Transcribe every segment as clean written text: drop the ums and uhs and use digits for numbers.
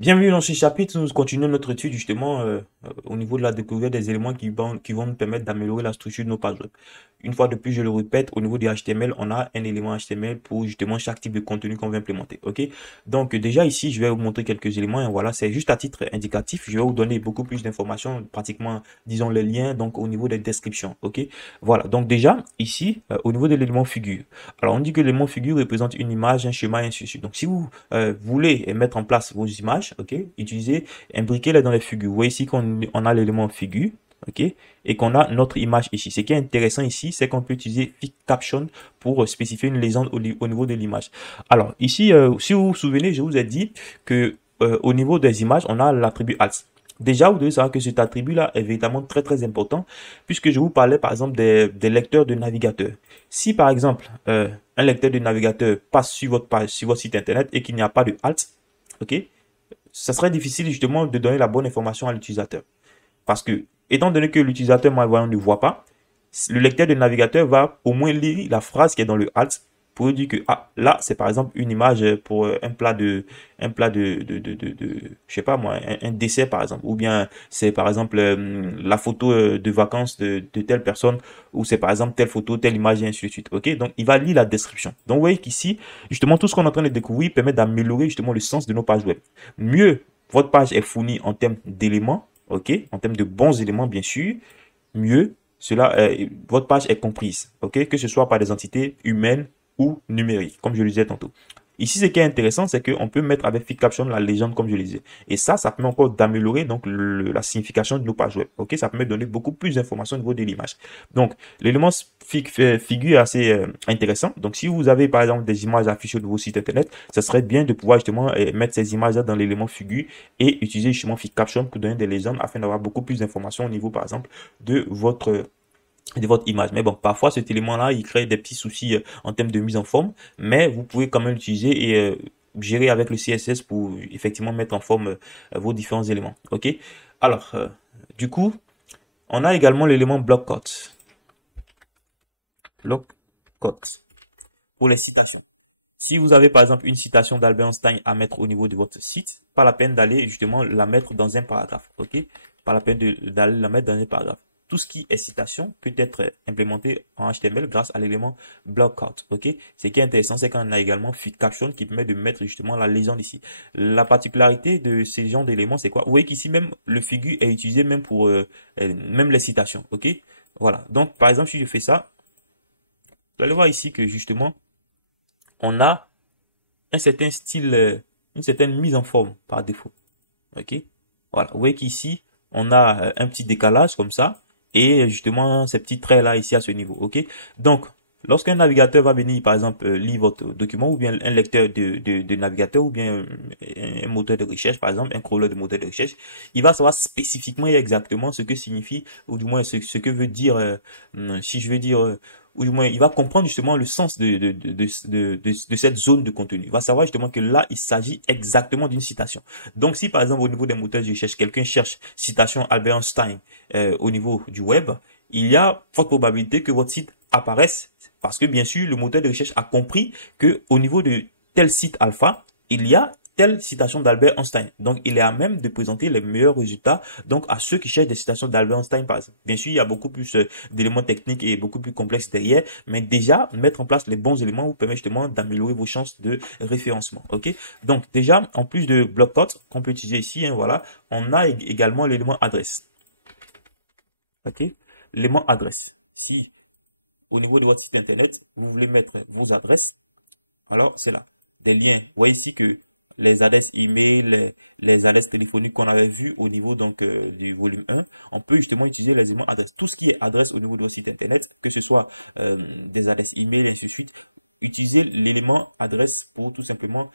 Bienvenue dans ce chapitre, nous continuons notre étude justement au niveau de la découverte des éléments qui vont nous permettre d'améliorer la structure de nos pages web. Une fois de plus, je le répète, au niveau du HTML, on a un élément HTML pour justement chaque type de contenu qu'on veut implémenter. Ok. Donc déjà ici, je vais vous montrer quelques éléments. Et voilà, c'est juste à titre indicatif. Je vais vous donner beaucoup plus d'informations, pratiquement, disons, les liens donc au niveau des descriptions. Ok. Voilà, donc déjà ici, au niveau de l'élément figure. Alors on dit que l'élément figure représente une image, un schéma, et ainsi de suite. Donc si vous voulez mettre en place vos images, ok, utilisez, imbriquez-les dans les figures. Vous voyez ici qu'on on a l'élément figure, ok, et qu'on a notre image ici. Ce qui est intéressant ici, c'est qu'on peut utiliser Fit Caption pour spécifier une légende au niveau de l'image. Alors ici, si vous vous souvenez, je vous ai dit que au niveau des images, on a l'attribut alt. Déjà, vous devez savoir que cet attribut-là est véritablement très important, puisque je vous parlais par exemple des lecteurs de navigateurs. Si par exemple, un lecteur de navigateur passe sur votre page, sur votre site internet et qu'il n'y a pas de alt, ok, ça serait difficile justement de donner la bonne information à l'utilisateur. Parce que, étant donné que l'utilisateur malvoyant ne voit pas, le lecteur de navigateur va au moins lire la phrase qui est dans le alt pour dire que ah, là, c'est par exemple une image pour je sais pas moi, un dessert par exemple, ou bien c'est par exemple la photo de vacances de telle personne, ou c'est par exemple telle photo, telle image et ainsi de suite. Ok, donc il va lire la description. Donc vous voyez qu'ici, justement, tout ce qu'on est en train de découvrir permet d'améliorer justement le sens de nos pages web. Mieux votre page est fournie en termes d'éléments, ok, en termes de bons éléments bien sûr, mieux votre page est comprise, ok, que ce soit par des entités humaines ou numériques, comme je le disais tantôt. Ici, ce qui est intéressant, c'est qu'on peut mettre avec Fit Caption la légende, comme je le disais. Et ça permet encore d'améliorer donc la signification de nos pages web. Ok, ça permet de donner beaucoup plus d'informations au niveau de l'image. Donc, l'élément figure est assez intéressant. Donc, si vous avez par exemple des images affichées de vos sites internet, ça serait bien de pouvoir justement mettre ces images-là dans l'élément figure et utiliser justement Fit Caption pour donner des légendes afin d'avoir beaucoup plus d'informations au niveau, par exemple, de votre image. Mais bon, parfois cet élément-là, il crée des petits soucis en termes de mise en forme, mais vous pouvez quand même l'utiliser et gérer avec le CSS pour effectivement mettre en forme vos différents éléments. Ok. Alors, du coup, on a également l'élément block quote. Block quote pour les citations. Si vous avez par exemple une citation d'Albert Einstein à mettre au niveau de votre site, pas la peine d'aller justement la mettre dans un paragraphe. Ok. Pas la peine d'aller la mettre dans un paragraphe. Tout ce qui est citation peut être implémenté en HTML grâce à l'élément block-out. Ok. Ce qui est intéressant, c'est qu'on a également Fit Caption qui permet de mettre justement la légende ici. La particularité de ces genres d'éléments, c'est quoi? Vous voyez qu'ici même le figure est utilisé même pour même les citations. Ok. Voilà. Donc par exemple, si je fais ça, vous allez voir ici que justement on a un certain style, une certaine mise en forme par défaut. Ok. Voilà. Vous voyez qu'ici on a un petit décalage comme ça et justement ces petits traits là ici à ce niveau. Ok. Donc lorsqu'un navigateur va venir par exemple lire votre document ou bien un lecteur de navigateur ou bien un moteur de recherche par exemple un crawler de moteur de recherche, il va savoir spécifiquement et exactement ce que signifie ou du moins ce que veut dire si je veux dire ou du moins il va comprendre justement le sens de cette zone de contenu. Il va savoir justement que là, il s'agit exactement d'une citation. Donc, si par exemple au niveau des moteurs de recherche, quelqu'un cherche citation Albert Einstein au niveau du web, il y a forte probabilité que votre site apparaisse parce que bien sûr, le moteur de recherche a compris que au niveau de tel site alpha, il y a telle citation d'Albert Einstein. Donc, il est à même de présenter les meilleurs résultats donc à ceux qui cherchent des citations d'Albert Einstein par exemple. Bien sûr, il y a beaucoup plus d'éléments techniques et beaucoup plus complexes derrière, mais déjà, mettre en place les bons éléments vous permet justement d'améliorer vos chances de référencement. Ok. Donc, déjà, en plus de block quote qu'on peut utiliser ici, hein, voilà, on a également l'élément adresse. Ok. L'élément adresse. Si au niveau de votre site internet, vous voulez mettre vos adresses, alors c'est là. Des liens. Vous voyez ici que les adresses email, les adresses téléphoniques qu'on avait vues au niveau donc du volume 1, on peut justement utiliser les éléments adresses. Tout ce qui est adresse au niveau de votre site internet, que ce soit des adresses email et ainsi de suite, utiliser l'élément adresse pour tout simplement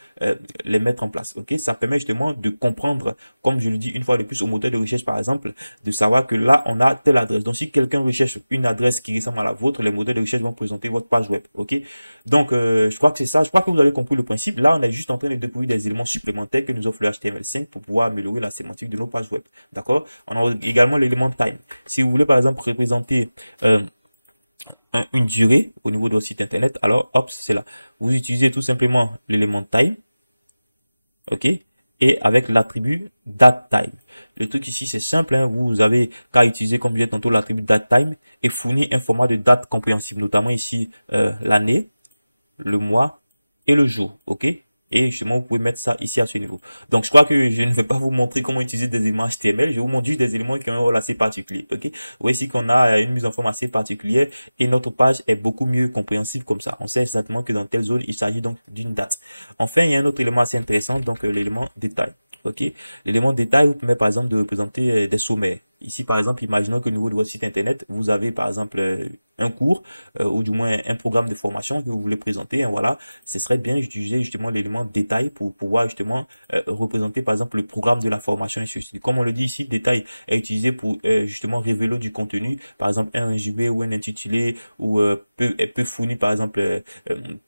les mettre en place. Ok, ça permet justement de comprendre, comme je le dis une fois de plus au moteur de recherche par exemple, de savoir que là on a telle adresse. Donc si quelqu'un recherche une adresse qui ressemble à la vôtre, les moteurs de recherche vont présenter votre page web. Ok, donc je crois que c'est ça. Je crois que vous avez compris le principe. Là on est juste en train de découvrir des éléments supplémentaires que nous offre le HTML5 pour pouvoir améliorer la sémantique de nos pages web. D'accord. On a également l'élément time. Si vous voulez par exemple représenter une durée au niveau de votre site internet, alors hop, c'est là. Vous utilisez tout simplement l'élément time, ok, et avec l'attribut datetime. Le truc ici, c'est simple, hein, vous avez qu'à utiliser, comme je disais tantôt, l'attribut datetime et fournir un format de date compréhensible, notamment ici l'année, le mois et le jour, ok? Et justement, vous pouvez mettre ça ici à ce niveau. Donc, je crois que je ne vais pas vous montrer comment utiliser des éléments HTML. Je vais vous montrer juste des éléments qui ont un rôle assez particulier, ok? Vous voyez ici qu'on a une mise en forme assez particulière et notre page est beaucoup mieux compréhensible comme ça. On sait exactement que dans telle zone, il s'agit donc d'une date. Enfin, il y a un autre élément assez intéressant, donc l'élément détail. Ok, l'élément détail vous permet par exemple de représenter des sommaires. Ici, par exemple, imaginons qu'au niveau de votre site internet, vous avez par exemple un cours ou du moins un programme de formation que vous voulez présenter. Hein, voilà, ce serait bien d'utiliser justement l'élément détail pour pouvoir justement représenter par exemple le programme de la formation et ceci. Comme on le dit ici, détail est utilisé pour justement révéler du contenu, par exemple un résumé ou un intitulé ou peut fournir par exemple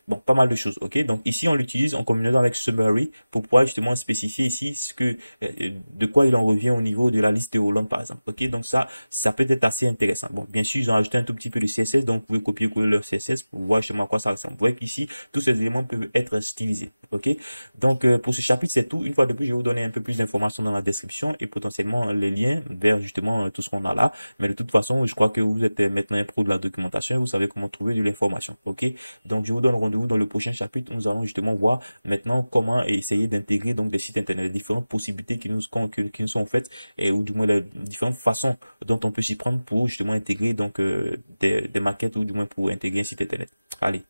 bon, pas mal de choses. Ok, donc ici on l'utilise en combinaison avec summary pour pouvoir justement spécifier ici ce que de quoi il en revient au niveau de la liste de Hollande par exemple. Ok, donc ça peut être assez intéressant. Bon, bien sûr, ils ont ajouté un tout petit peu de CSS, donc vous pouvez copier-coller leur CSS pour voir justement à quoi ça ressemble. Vous voyez qu'ici, tous ces éléments peuvent être stylisés. Ok, donc pour ce chapitre, c'est tout. Une fois de plus, je vais vous donner un peu plus d'informations dans la description et potentiellement les liens vers justement tout ce qu'on a là. Mais de toute façon, je crois que vous êtes maintenant un pro de la documentation et vous savez comment trouver de l'information. Ok, donc je vous donne rendez-vous dans le prochain chapitre. Nous allons justement voir maintenant comment essayer d'intégrer donc des sites internet, les différentes possibilités qui nous sont faites et ou du moins les différentes façons dont on peut s'y prendre pour justement intégrer donc des maquettes ou du moins pour intégrer un site internet. Allez.